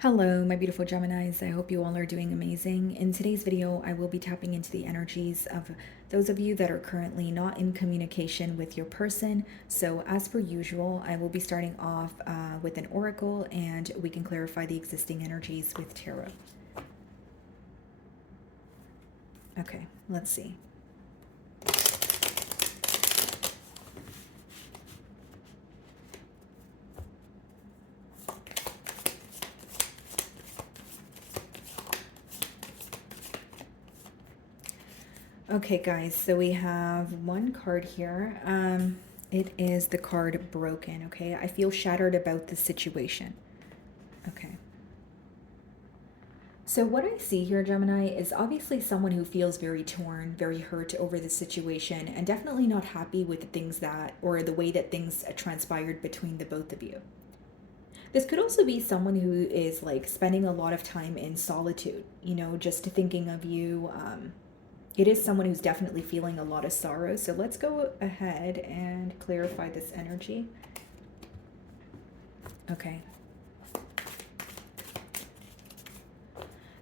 Hello, my beautiful Geminis. I hope you all are doing amazing. In today's video, I will be tapping into the energies of those of you that are currently not in communication with your person. So, as per usual, I will be starting off with an oracle and we can clarify the existing energies with tarot. Okay, let's see. Okay, guys, so we have one card here. It is the card Broken, okay? I feel shattered about the situation. Okay. So what I see here, Gemini, is obviously someone who feels very torn, very hurt over the situation, and definitely not happy with the things that, or the way that things transpired between the both of you. This could also be someone who is like spending a lot of time in solitude, just thinking of you. It is someone who's definitely feeling a lot of sorrow. So let's go ahead and clarify this energy. Okay.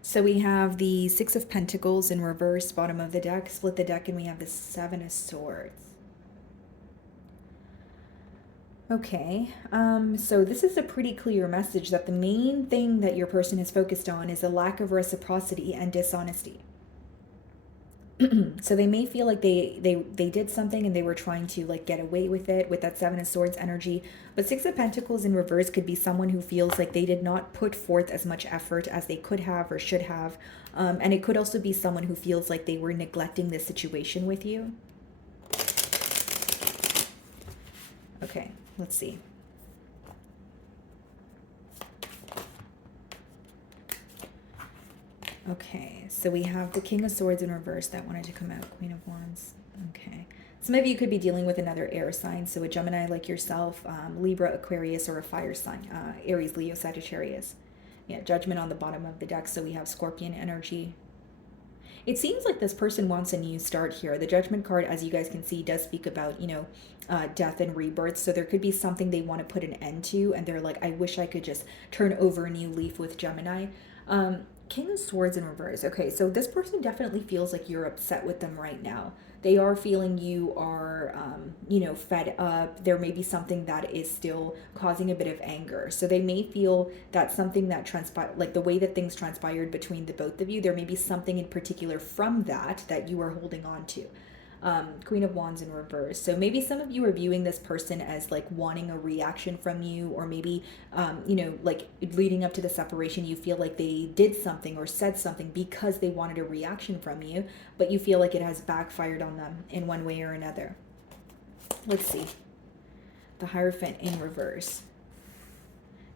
So we have the Six of Pentacles in reverse, bottom of the deck, split the deck, and we have the Seven of Swords. Okay, so this is a pretty clear message that the main thing that your person is focused on is a lack of reciprocity and dishonesty. So they may feel like they did something and they were trying to like get away with it with that Seven of Swords energy. But Six of Pentacles in reverse could be someone who feels like they did not put forth as much effort as they could have or should have. And it could also be someone who feels like they were neglecting the situation with you. Okay, let's see. Okay, so we have the King of Swords in reverse. That wanted to come out. Queen of Wands. Okay. Some of you could be dealing with another air sign. So a Gemini like yourself, Libra, Aquarius, or a fire sign. Aries, Leo, Sagittarius. Yeah, Judgment on the bottom of the deck. So we have Scorpion energy. It seems like this person wants a new start here. The Judgment card, as you guys can see, does speak about, death and rebirth. So there could be something they want to put an end to. And they're like, I wish I could just turn over a new leaf with Gemini. King of Swords in reverse. Okay, so this person definitely feels like you're upset with them right now. They are feeling you are, fed up. There may be something that is still causing a bit of anger. So they may feel that something that transpired, like the way that things transpired between the both of you, there may be something in particular from that you are holding on to. Queen of Wands in reverse. So maybe some of you are viewing this person as like wanting a reaction from you, or maybe, like leading up to the separation, you feel like they did something or said something because they wanted a reaction from you, but you feel like it has backfired on them in one way or another. Let's see. The Hierophant in reverse.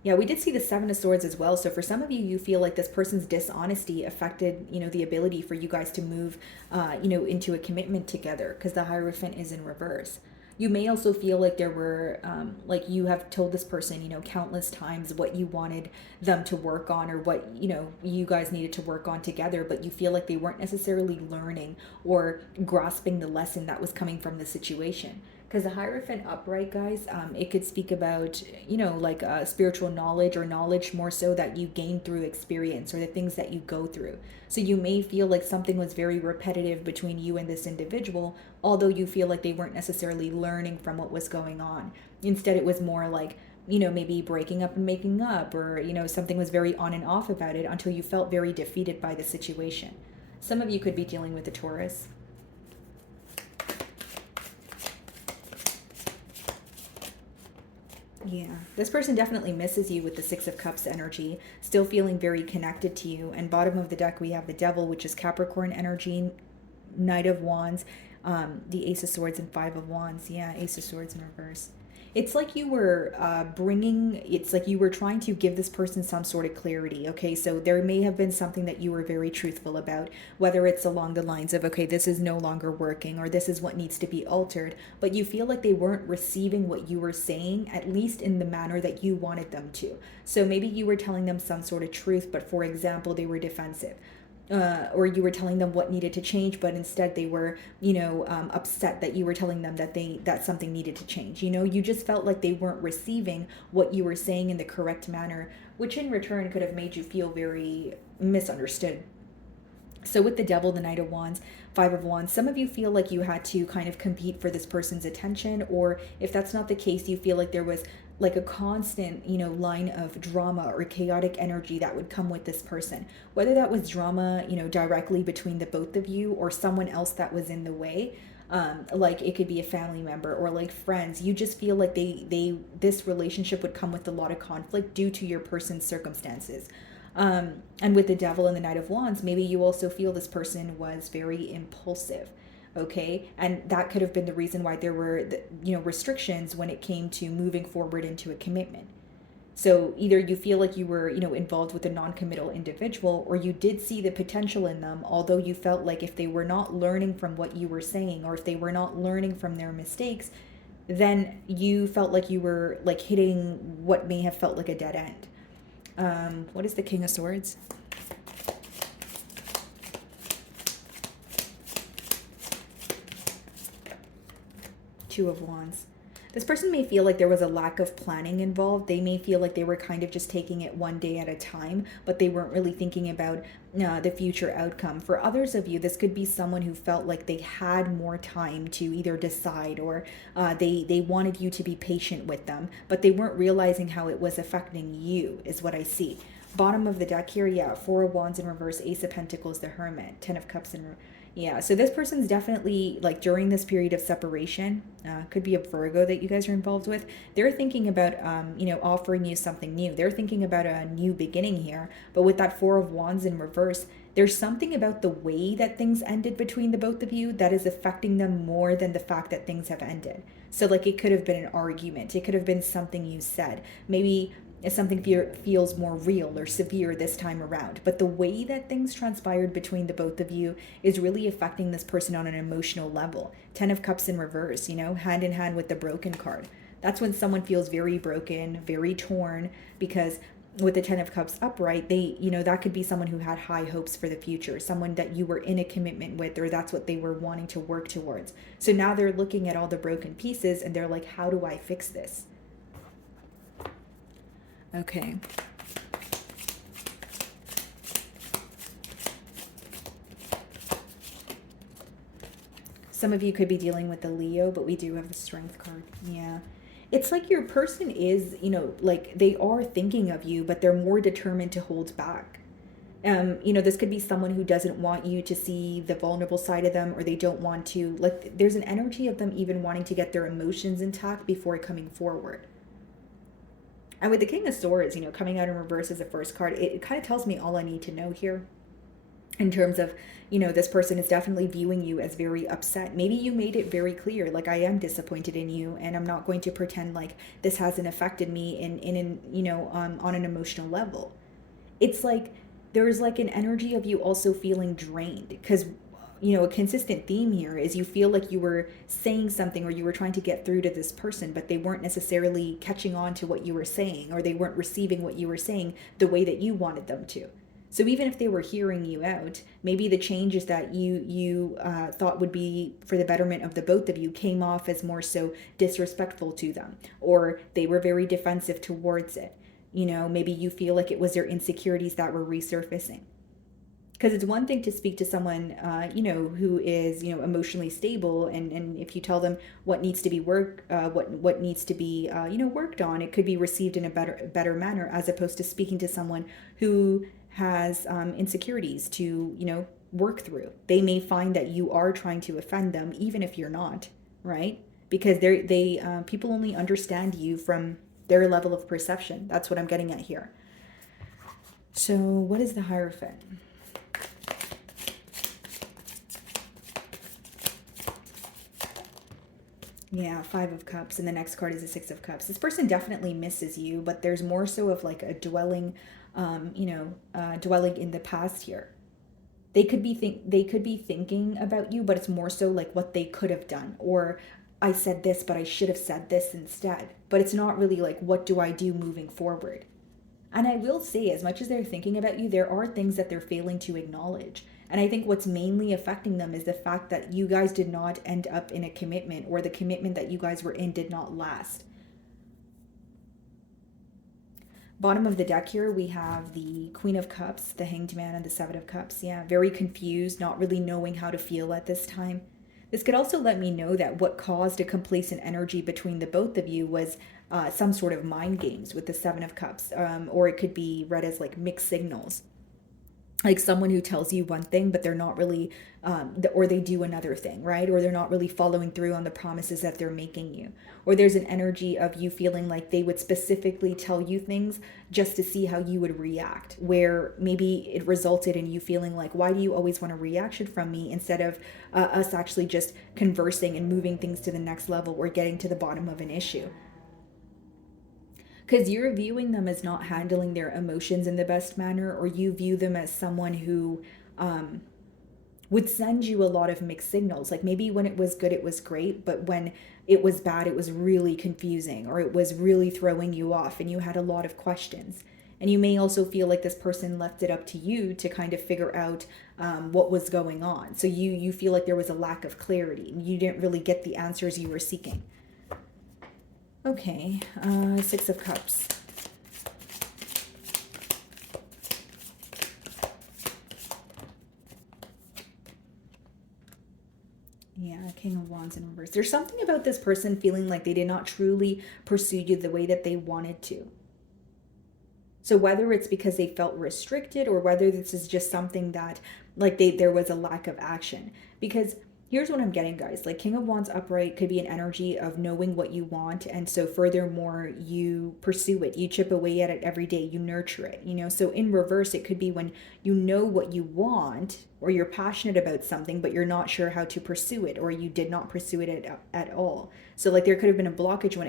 Yeah, we did see the Seven of Swords as well. So for some of you, you feel like this person's dishonesty affected, the ability for you guys to move, into a commitment together, because the Hierophant is in reverse. You may also feel like there were, like you have told this person, countless times what you wanted them to work on, or what, you guys needed to work on together, but you feel like they weren't necessarily learning or grasping the lesson that was coming from the situation. Because the Hierophant upright, guys, it could speak about, like spiritual knowledge, or knowledge more so that you gain through experience, or the things that you go through. So you may feel like something was very repetitive between you and this individual, although you feel like they weren't necessarily learning from what was going on. Instead, it was more like, maybe breaking up and making up, or, something was very on and off about it until you felt very defeated by the situation. Some of you could be dealing with a Taurus. Yeah, this person definitely misses you with the Six of Cups energy, still feeling very connected to you. And bottom of the deck, we have the Devil, which is Capricorn energy, Knight of Wands, the Ace of Swords, and Five of Wands. Yeah, Ace of Swords in reverse. It's like you were it's like you were trying to give this person some sort of clarity, okay? So there may have been something that you were very truthful about, whether it's along the lines of, okay, this is no longer working, or this is what needs to be altered, but you feel like they weren't receiving what you were saying, at least in the manner that you wanted them to. So maybe you were telling them some sort of truth, but for example, they were defensive. or you were telling them what needed to change, but instead they were, upset that you were telling them that something needed to change. You just felt like they weren't receiving what you were saying in the correct manner, which in return could have made you feel very misunderstood. So with the Devil, the Knight of Wands, Five of Wands, some of you feel like you had to kind of compete for this person's attention, or if that's not the case, you feel like there was like a constant, line of drama or chaotic energy that would come with this person. Whether that was drama, directly between the both of you or someone else that was in the way. Like it could be a family member or like friends. You just feel like this relationship would come with a lot of conflict due to your person's circumstances. And with the Devil and the Knight of Wands, maybe you also feel this person was very impulsive. Okay, and that could have been the reason why there were restrictions when it came to moving forward into a commitment. So either you feel like you were involved with a non-committal individual, or you did see the potential in them, although you felt like if they were not learning from what you were saying, or if they were not learning from their mistakes, then you felt like you were like hitting what may have felt like a dead end. What is the King of Swords? Two of Wands. This person may feel like there was a lack of planning involved. They may feel like they were kind of just taking it one day at a time, but they weren't really thinking about the future outcome. For others of you, this could be someone who felt like they had more time to either decide, or they wanted you to be patient with them, but they weren't realizing how it was affecting you, is what I see. Bottom of the deck here, yeah, Four of Wands in reverse, Ace of Pentacles, the Hermit, Ten of Cups in reverse. Yeah, so this person's definitely, like, during this period of separation, could be a Virgo that you guys are involved with. They're thinking about, offering you something new. They're thinking about a new beginning here. But with that Four of Wands in reverse, there's something about the way that things ended between the both of you that is affecting them more than the fact that things have ended. So, like, it could have been an argument. It could have been something you said. Maybe if something feels more real or severe this time around. But the way that things transpired between the both of you is really affecting this person on an emotional level. Ten of Cups in reverse, hand in hand with the Broken card. That's when someone feels very broken, very torn, because with the Ten of Cups upright, that could be someone who had high hopes for the future, someone that you were in a commitment with, or that's what they were wanting to work towards. So now they're looking at all the broken pieces and they're like, how do I fix this? Okay. Some of you could be dealing with the Leo, but we do have the Strength card. Yeah. It's like your person is, like they are thinking of you, but they're more determined to hold back. This could be someone who doesn't want you to see the vulnerable side of them, or they don't want to, like, there's an energy of them even wanting to get their emotions intact before coming forward. And with the King of Swords, coming out in reverse as the first card, it kind of tells me all I need to know here in terms of, this person is definitely viewing you as very upset. Maybe you made it very clear, like, I am disappointed in you, and I'm not going to pretend like this hasn't affected me on an emotional level. It's like there's like an energy of you also feeling drained, because a consistent theme here is you feel like you were saying something, or you were trying to get through to this person, but they weren't necessarily catching on to what you were saying, or they weren't receiving what you were saying the way that you wanted them to. So even if they were hearing you out, maybe the changes that you thought would be for the betterment of the both of you came off as more so disrespectful to them, or they were very defensive towards it. Maybe you feel like it was their insecurities that were resurfacing. Because it's one thing to speak to someone, who is, emotionally stable, and if you tell them what needs to be worked on, it could be received in a better manner, as opposed to speaking to someone who has insecurities to, work through. They may find that you are trying to offend them, even if you're not, right? Because people only understand you from their level of perception. That's what I'm getting at here. So what is the Hierophant? Yeah, Five of Cups, and the next card is the Six of Cups. This person definitely misses you, but there's more so of like a dwelling, dwelling in the past here. They could be thinking about you, but it's more so like what they could have done, or I said this, but I should have said this instead. But it's not really like, what do I do moving forward? And I will say, as much as they're thinking about you, there are things that they're failing to acknowledge. And I think what's mainly affecting them is the fact that you guys did not end up in a commitment, or the commitment that you guys were in did not last. Bottom of the deck here, we have the Queen of Cups, the Hanged Man, and the Seven of Cups. Yeah, very confused, not really knowing how to feel at this time. This could also let me know that what caused a complacent energy between the both of you was some sort of mind games with the Seven of Cups, or it could be read as like mixed signals, like someone who tells you one thing but they're not really or they do another thing, right? Or they're not really following through on the promises that they're making you. Or there's an energy of you feeling like they would specifically tell you things just to see how you would react, where maybe it resulted in you feeling like, why do you always want a reaction from me, instead of us actually just conversing and moving things to the next level or getting to the bottom of an issue. Because you're viewing them as not handling their emotions in the best manner, or you view them as someone who would send you a lot of mixed signals. Like maybe when it was good, it was great, but when it was bad, it was really confusing, or it was really throwing you off and you had a lot of questions. And you may also feel like this person left it up to you to kind of figure out what was going on. So you feel like there was a lack of clarity and you didn't really get the answers you were seeking. Okay, Six of Cups. Yeah, King of Wands in reverse. There's something about this person feeling like they did not truly pursue you the way that they wanted to. So whether it's because they felt restricted, or whether this is just something that like there was a lack of action. Because here's what I'm getting, guys. Like King of Wands upright could be an energy of knowing what you want. And so furthermore, you pursue it. You chip away at it every day. You nurture it, you know. So in reverse, it could be when you know what you want, or you're passionate about something, but you're not sure how to pursue it, or you did not pursue it at all. So like there could have been a blockage when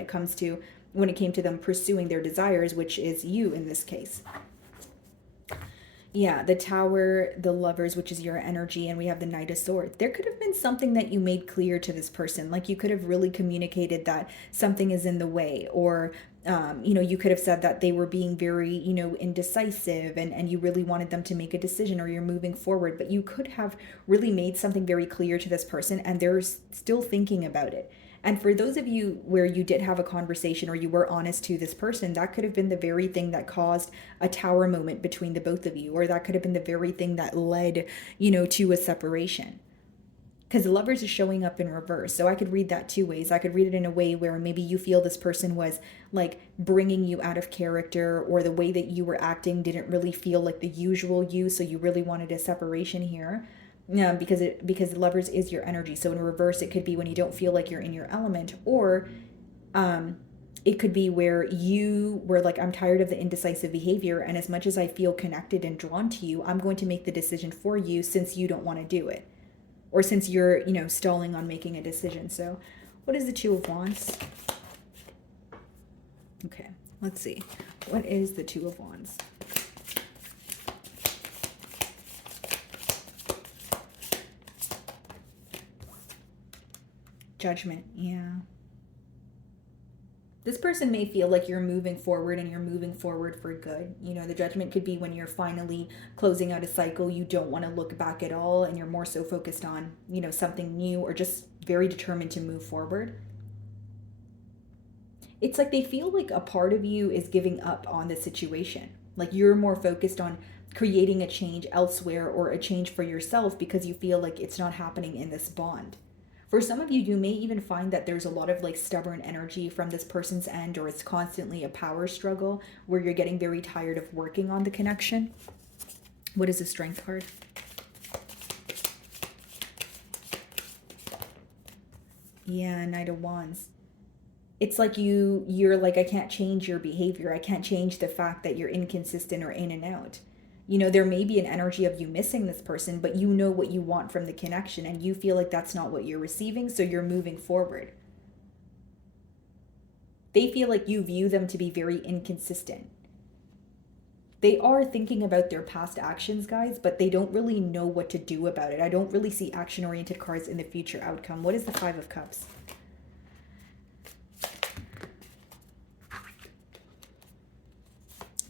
it came to them pursuing their desires, which is you in this case. Yeah, the Tower, the Lovers, which is your energy, and we have the Knight of Swords. There could have been something that you made clear to this person. Like you could have really communicated that something is in the way, or you could have said that they were being very, indecisive, and you really wanted them to make a decision, or you're moving forward. But you could have really made something very clear to this person, and they're still thinking about it. And for those of you where you did have a conversation, or you were honest to this person, that could have been the very thing that caused a tower moment between the both of you, or that could have been the very thing that led, to a separation. Because the Lovers is showing up in reverse. So I could read that two ways. I could read it in a way where maybe you feel this person was like bringing you out of character, or the way that you were acting didn't really feel like the usual you, so you really wanted a separation here. Yeah, because the Lovers is your energy. So in reverse, it could be when you don't feel like you're in your element, or it could be where you were like, I'm tired of the indecisive behavior, and as much as I feel connected and drawn to you, I'm going to make the decision for you, since you don't want to do it, or since you're stalling on making a decision. So what is the Two of Wands? Okay, let's see. What is the Two of Wands? Judgment. Yeah. This person may feel like you're moving forward, and you're moving forward for good. The Judgment could be when you're finally closing out a cycle. You don't want to look back at all, and you're more so focused on, something new, or just very determined to move forward. It's like they feel like a part of you is giving up on the situation. Like you're more focused on creating a change elsewhere, or a change for yourself, because you feel like it's not happening in this bond. For some of you, you may even find that there's a lot of like stubborn energy from this person's end, or it's constantly a power struggle where you're getting very tired of working on the connection. What is the Strength card? Yeah, Knight of Wands. It's like you're like, I can't change your behavior. I can't change the fact that you're inconsistent, or in and out. There may be an energy of you missing this person, but you know what you want from the connection, and you feel like that's not what you're receiving, so you're moving forward. They feel like you view them to be very inconsistent. They are thinking about their past actions, guys, but they don't really know what to do about it. I don't really see action-oriented cards in the future outcome. What is the Five of Cups?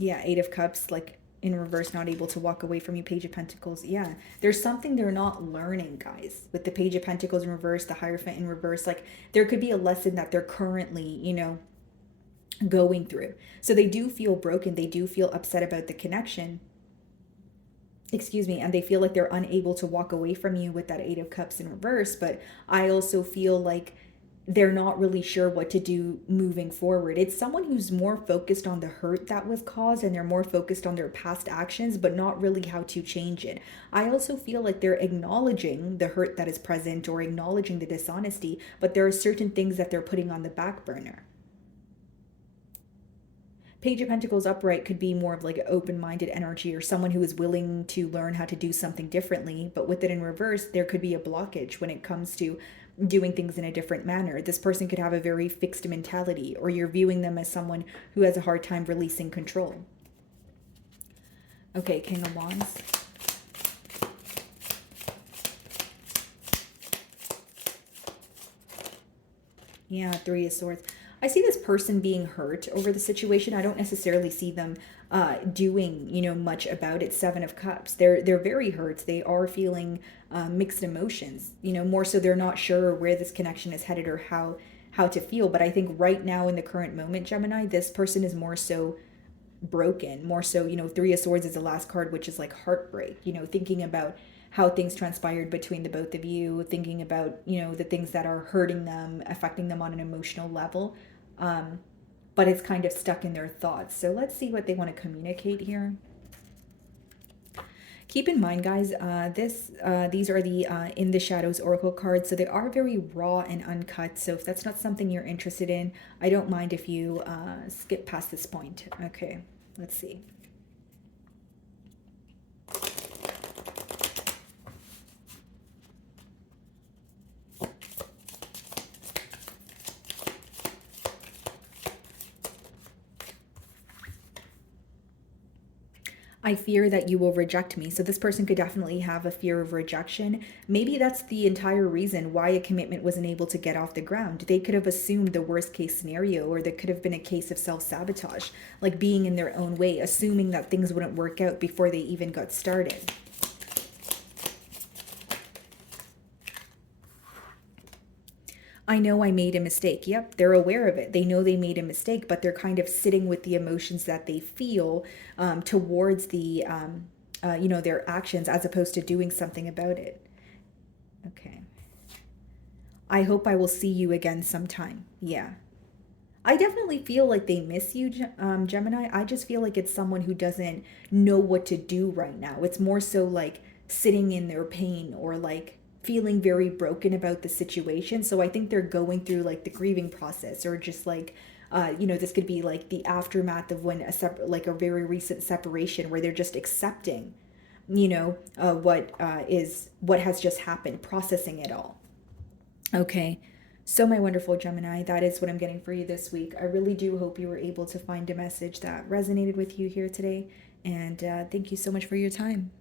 Yeah, Eight of Cups, like in reverse, not able to walk away from you. Page of Pentacles. Yeah, there's something they're not learning, guys. With the Page of Pentacles in reverse, the Hierophant in reverse, like there could be a lesson that they're currently, going through. So they do feel broken. They do feel upset about the connection. Excuse me, and they feel like they're unable to walk away from you with that Eight of Cups in reverse. But I also feel like they're not really sure what to do moving forward. It's someone who's more focused on the hurt that was caused, and they're more focused on their past actions, but not really how to change it. I also feel like they're acknowledging the hurt that is present or acknowledging the dishonesty, but there are certain things that they're putting on the back burner. Page of Pentacles upright could be more of like an open-minded energy, or someone who is willing to learn how to do something differently. But with it in reverse, there could be a blockage when it comes to doing things in a different manner. This person could have a very fixed mentality, or you're viewing them as someone who has a hard time releasing control. Okay, King of Wands. Yeah, Three of Swords. I see this person being hurt over the situation. I don't necessarily see them doing, much about it. Seven of Cups. They're very hurt. They are feeling mixed emotions. More so they're not sure where this connection is headed or how to feel. But I think right now in the current moment, Gemini, this person is more so broken. More so, Three of Swords is the last card, which is like heartbreak. Thinking about how things transpired between the both of you, thinking about, the things that are hurting them, affecting them on an emotional level. But it's kind of stuck in their thoughts. So let's see what they want to communicate here. Keep in mind, guys, these are the In the Shadows Oracle cards, so they are very raw and uncut. So if that's not something you're interested in, I don't mind if you skip past this point. Okay, let's see. I fear that you will reject me. So this person could definitely have a fear of rejection. Maybe that's the entire reason why a commitment wasn't able to get off the ground. They could have assumed the worst case scenario, or there could have been a case of self-sabotage, like being in their own way, assuming that things wouldn't work out before they even got started. I know I made a mistake. Yep, they're aware of it. They know they made a mistake, but they're kind of sitting with the emotions that they feel towards the, their actions, as opposed to doing something about it. Okay. I hope I will see you again sometime. Yeah. I definitely feel like they miss you, Gemini. I just feel like it's someone who doesn't know what to do right now. It's more so like sitting in their pain, or like feeling very broken about the situation. So I think they're going through like the grieving process, or just like, this could be like the aftermath of when like a very recent separation, where they're just accepting, what has just happened, processing it all. Okay. So my wonderful Gemini, that is what I'm getting for you this week. I really do hope you were able to find a message that resonated with you here today. And thank you so much for your time.